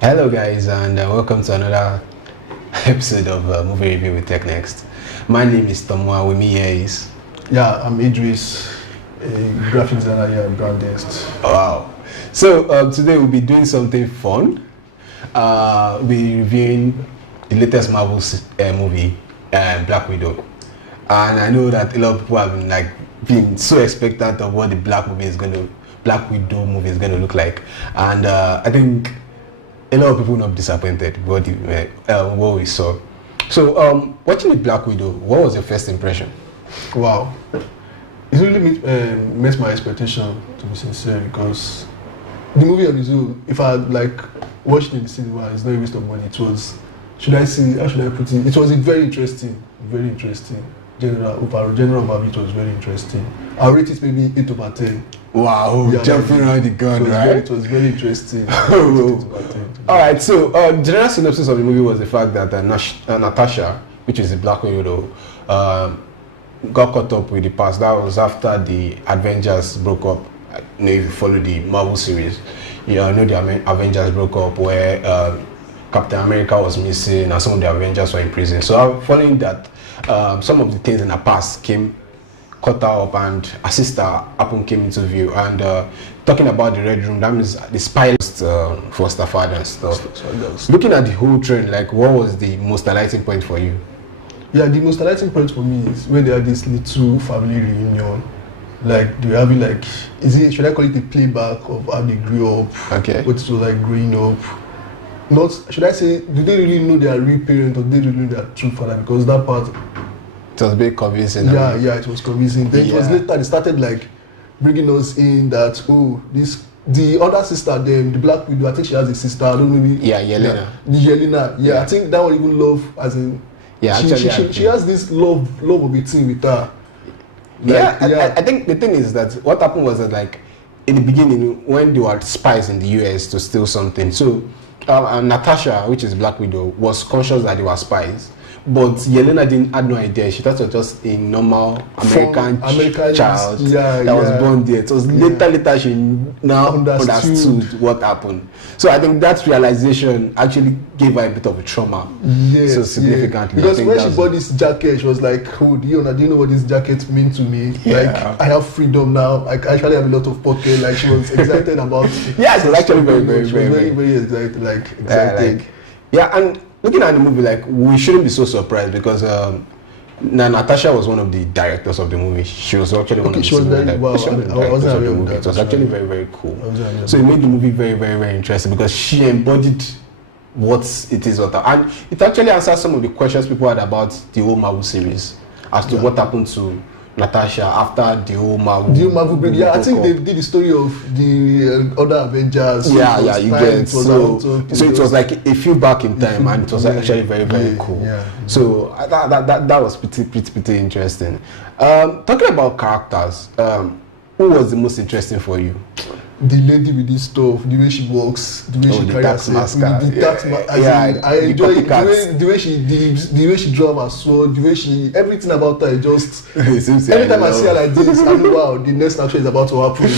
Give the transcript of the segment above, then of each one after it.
Hello guys, and welcome to another episode of Movie Review with Tech Next. My name is Tomiwa. With me here is... Yeah, I'm Idris, a graphic designer here at Brand Desk. Wow. So today we'll be doing something fun. We'll be reviewing the latest Marvel movie, Black Widow. And I know that a lot of people have been so expectant of what the Black Widow movie is going to look like. And I think a lot of people will not be disappointed with what we saw. So, watching the Black Widow, what was your first impression? Wow. It really met my expectation, to be sincere, because the movie on its own, if I had watched it in the cinema, it's not a waste of money. It was, how should I put it? It was very interesting. General overview, it was very interesting. I'll rate it maybe 8 over 10. Wow, yeah, jumping around the gun, right? It was very interesting. Alright, so general synopsis of the movie was the fact that Natasha, which is the Black Widow, got caught up with the past. That was after the Avengers broke up. You know, if you follow the Marvel series, you know the Avengers broke up where Captain America was missing and some of the Avengers were in prison. So following that, some of the things in the past caught her up, and her sister Apple came into view. And talking about the Red Room, that means the spy list for Stafad and stuff. Looking at the whole trend, what was the most highlighting point for you? Yeah, the most highlighting point for me is when they had this little family reunion. They were having should I call it a playback of how they grew up? Okay. What it was like growing up. Not, should I say, do they really know their real parent or do they really know their true father? Because that part, it was a bit convincing. Yeah, it was convincing. Then it was later they started bringing us in that the other sister, the Black Widow, I think she has a sister. I don't know. Maybe Yelena. Yelena. Yeah, I think that one even love as in. Yeah, she has this love of a thing with her. I think the thing is that what happened was that in the beginning when they were spies in the US to steal something, so Natasha, which is Black Widow, was conscious that they were spies. But Yelena had no idea. She thought it was just a normal American child that was born there. It was later she now understood what happened. So I think that realization actually gave her a bit of a trauma. Yes, so significantly. Because when she bought this jacket, she was like, "Oh, do you know what this jacket means to me? I have freedom now. I actually have a lot of pocket." She was excited about it. Yeah, she was actually very excited. And looking at the movie, we shouldn't be so surprised because Natasha was one of the directors of the movie. She was actually one of the directors of the movie. It was actually very, very cool. So it made the movie very, very, very interesting because she embodied what it is. And it actually answers some of the questions people had about the whole Marvel series as to what happened to Natasha after the whole Marvel break. Yeah, I think they did the story of the other Avengers. You get so it was a few back in time, and it was actually very, very cool. So that was pretty interesting. Talking about characters, who was the most interesting for you? The lady with this stuff, the way she walks, the way she carries herself, I enjoy the way she draws her sword, the way everything about her. Every time I see her like this, I know wow, the next action is about to happen.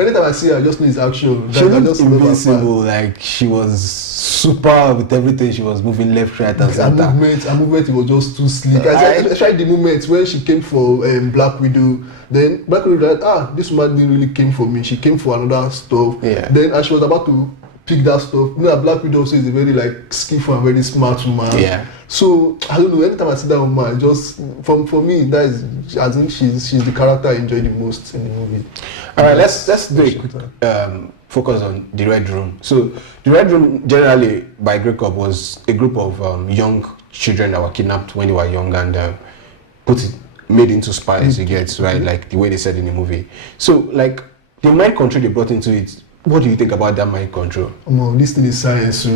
Anytime I see her, I just know it's action. She looked invincible, she was super with everything. She was moving left, right, and center. Her movement, it was just too sleek. I tried the movement when she came for Black Widow. Then Black Widow this woman didn't really came for me. She came for another stuff. Then as she was about to pick that stuff, Black Widow also is a very skillful and very smart woman. So I don't know. Anytime I see that woman, just for me, that is, I think she's the character I enjoy the most in the movie. All right, let's do a quick focus on the Red Room. So the Red Room, generally by breakup, was a group of young children that were kidnapped when they were young and made into spies. You get right, the way they said in the movie. So the mind control they brought into it what do you think about that mind control? This thing is science, so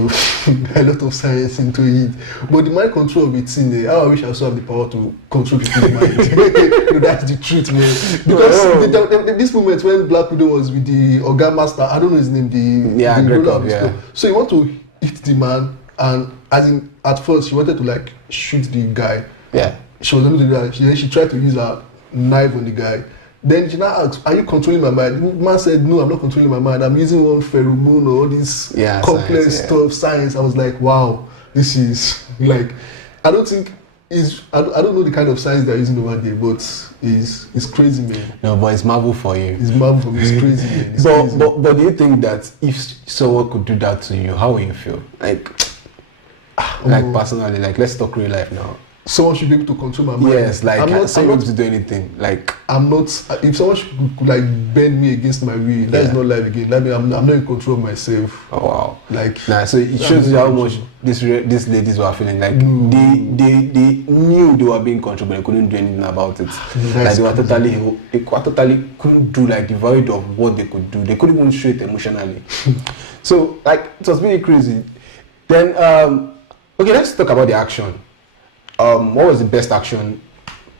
a lot of science into it. But the mind control of it's in there. I wish I also have the power to control people's mind. That's the truth, man. Because this moment when Black Widow was with the Oga Master, I don't know his name, the roller stuff. So you want to hit the man, and at first she wanted to like shoot the guy. Yeah. She was able to do that. She tried to use her knife on the guy. Then she now asked, "Are you controlling my mind?" The man said, "No, I'm not controlling my mind. I'm using one pheromone or all this complex stuff, science." I was like, "Wow, this is like, I don't know the kind of science they're using over there, but it's crazy, man." No, but it's Marvel for you. It's Marvel for me. It's crazy, man. But do you think that if someone could do that to you, how will you feel? Like personally, like let's talk real life now. Someone should be able to control my mind. Yes, like I'm not to do anything. Like I'm not. If someone could like bend me against my will, that is not life again. Like I'm not in control of myself. Oh wow. Like so it shows you how much these ladies were feeling. Like they knew they were being controlled, but they couldn't do anything about it. Like they totally couldn't do like the void of what they could do. They couldn't even show it emotionally. So like it was really crazy. Then okay, let's talk about the action. What was the best action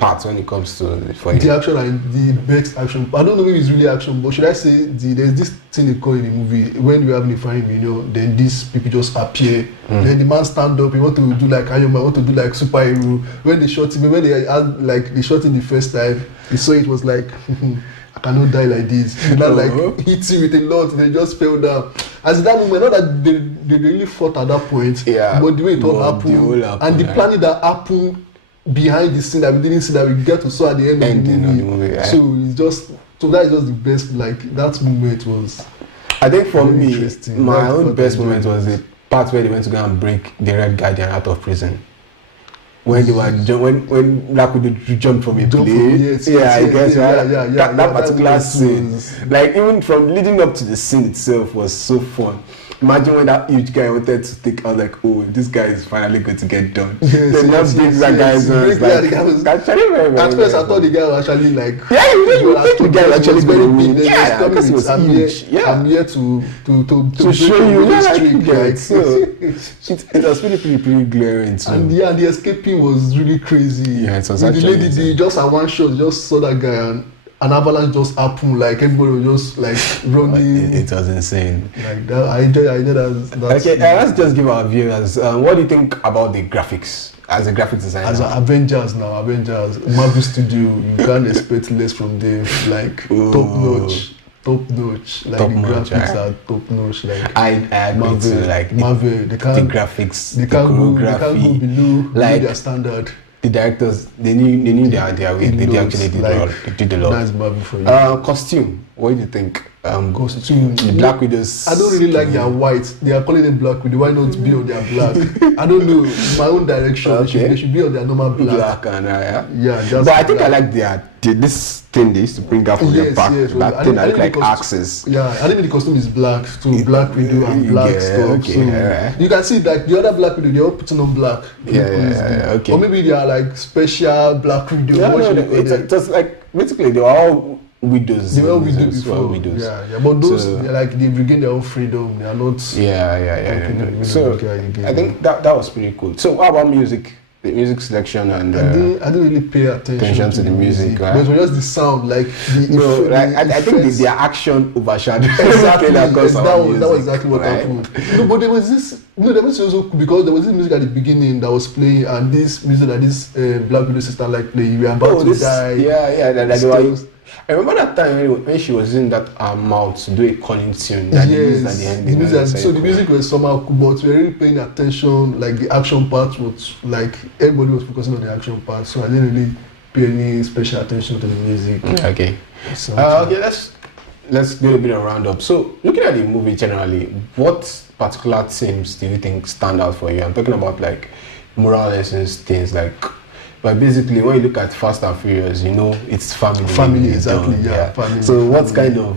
part when it comes to for you? The action and the best action. I don't know if it's really action, but should I say there's this thing they call in the movie when you're having a fight, then these people just appear. Then the man stand up. He want to do like Iron Man, want to do like superhero. When they shot him, when they shot him the first time, he saw it was like. I cannot die like this. They not like hit you with a lot. They just fell down. As in that moment, not that they really fought at that point. Yeah. But the way it all happened, and the planning that happened behind the scene that we didn't see that we get to saw at the end of the movie. So that is just the best. Like that moment was. I think for me, my own best moment was the part where they went to go and break the Red Guardian out of prison. When they were when Black Widow jumped from a plane, that particular scene, like even from leading up to the scene itself was so fun. Imagine when that huge guy wanted to take, I was like, oh, this guy is finally going to get done. Then that guy's at first I thought the guy was actually like, the guy was actually very big. Because he was huge. I'm here to show you like so. It was pretty glaring too. And the escaping was really crazy. Yeah, it was actually the lady just at one shot just saw that guy and an avalanche just happened, like everybody was just like running. It was insane. Like that, I enjoyed that. Okay, let's just give our viewers. What do you think about the graphics as a graphic designer? As Avengers, Marvel Studio, you can't expect less from them. Like top notch. Like top the notch, graphics are top notch. Like I agree to like Marvel, the graphics, they can't go below their standard. The directors, they knew their way. They actually did a lot. That's Marvel for you. Costume. What do you think? Costume. The Black Widows. I don't really like their white. They are calling them Black Widow. Why not be on their black? I don't know. My own direction. Okay. They should be on their normal black. But I think I like this thing they used to bring out from their back. That thing that look like axes. Yeah, I think the costume is black too. Black Widow and black stuff. Okay, so you can see that the other Black Widow, they're all putting on black. Okay. Or maybe they are like special Black Widow. It was like basically they were all widows. They were widows before. Yeah. But those they regain their own freedom. They are not. So I think that was pretty cool. So how about music? The music selection and I didn't really pay attention to the music, right? But it was just the sound, like I think their action overshadowed. Exactly, that was exactly what happened. No, but there was this. There was also because there was this music at the beginning that was playing, and this music that this Black Widow sister like playing. We are about to die. I remember that time when she was in that mouth to do a calling tune that they used at the end. So the music was somehow cool, but we were really paying attention. Like the action part was like everybody was focusing on the action part, so I didn't really pay any special attention to the music. Okay. Okay, let's do a bit of roundup. So looking at the movie generally, what particular themes do you think stand out for you? I'm talking about like moral lessons, things like. But basically, when you look at Fast and Furious, it's family. Family, exactly, family. So what kind of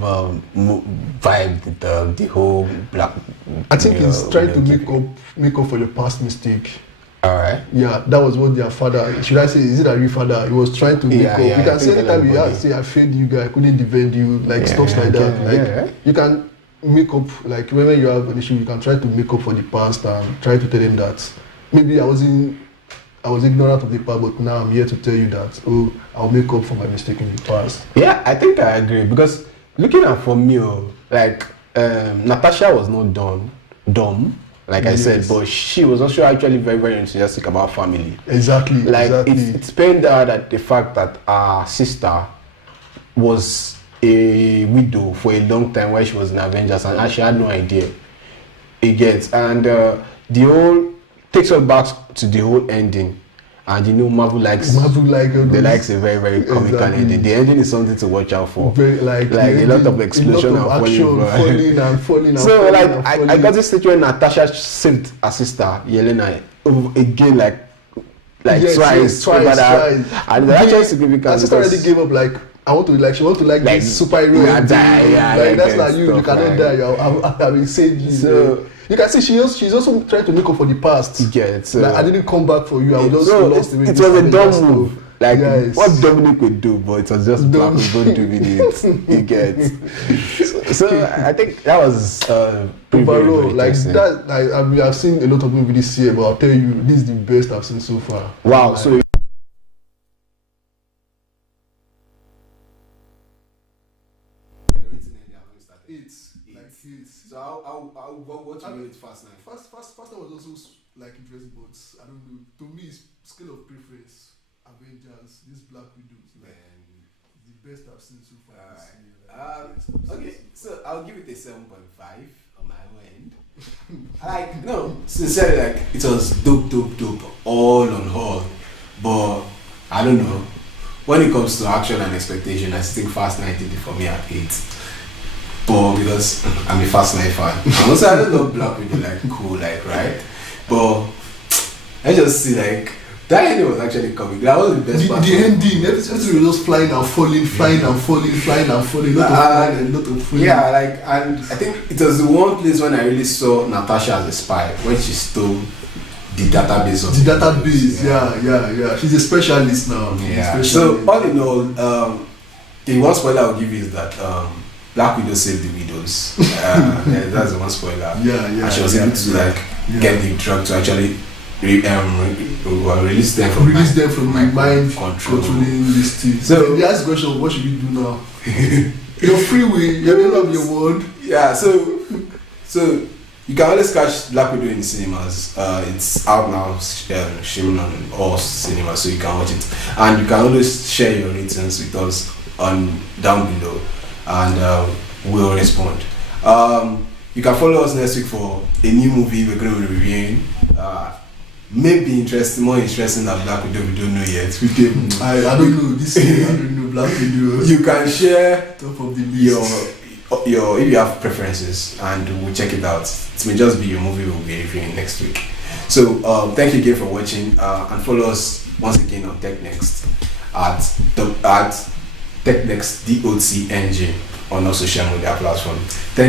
vibe did the whole Black... I think it's trying to make up for your past mistake. Alright. Yeah, that was what their father, should I say, is it a real father? He was trying to make up. You can say anytime you say, I failed you guys, I couldn't defend you, like stuff like that. You can make up, like when you have an issue, you can try to make up for the past and try to tell them that maybe I was ignorant of the past, but now I'm here to tell you that, oh, I'll make up for my mistake in the past. Yeah, I think I agree, because looking at for me, like Natasha was not dumb, like I said, but she was also actually very, very enthusiastic about family. Exactly. Like exactly. It's pained her that the fact that her sister was a widow for a long time while she was in Avengers, and she had no idea. It gets, and the whole takes us back to the whole ending. And you know, Marvel likes a very, very comical ending. The ending is something to watch out for. Very, like a lot of explosion and falling and falling. So I got this stage when Natasha saved her sister Yelena again, like twice. And the actual significance. Her sister already gave up. Like she want to like this superhero. Like that's not you. You cannot die. I will save you. So. You can see she's also trying to make up for the past. Like, I didn't come back for you. I was just lost in it. It was a dumb move. Like what Dominic would do, but it was just black people doing it. You get. So I think that was overall like that. I mean, I've seen a lot of movies this year, but I'll tell you, this is the best I've seen so far. Wow. So. What you rate Fast 9? Fast 9 was also like interesting, but I don't know. To me, it's scale of preference. Avengers, this Black Widows, man, the best I've seen so far this year. Okay, so I'll give it a 7.5 on my end. Like no, sincerely, like it was dope, all on all. But I don't know. When it comes to action and expectation, I think Fast 9 did it for me at 8. But because I'm a Fast 9 fan, and also I don't love Black Widow, like cool, like right. But I just see like that ending was actually coming. That was the best part. The ending, everything was just flying and falling, not of falling. Yeah, like, and I think it was the one place when I really saw Natasha as a spy when she stole the database of the database. Yeah. She's a specialist now. Yeah. So all in all, the one spoiler I'll give you is that Black Widow saved the widows. That's the one spoiler. And she was able to get the drug to actually release them from my mind controlling this thing. So the ask question, what should we do now? You're free will, you're the of your word. Yeah, so you can always catch Black Widow in cinemas. It's out now, streaming on all cinemas, so you can watch it. And you can always share your ratings with us on down below, and we'll respond. You can follow us next week for a new movie we're going to be reviewing. Maybe more interesting than Black Widow, we don't know yet. I don't know this year. I don't know Black Widow. You can share top of the list. your if you have preferences, and we'll check it out. It may just be your movie we'll be reviewing next week. So thank you again for watching, and follow us once again on TechNext at TechNext DOTNG on our social media platform. Thank you.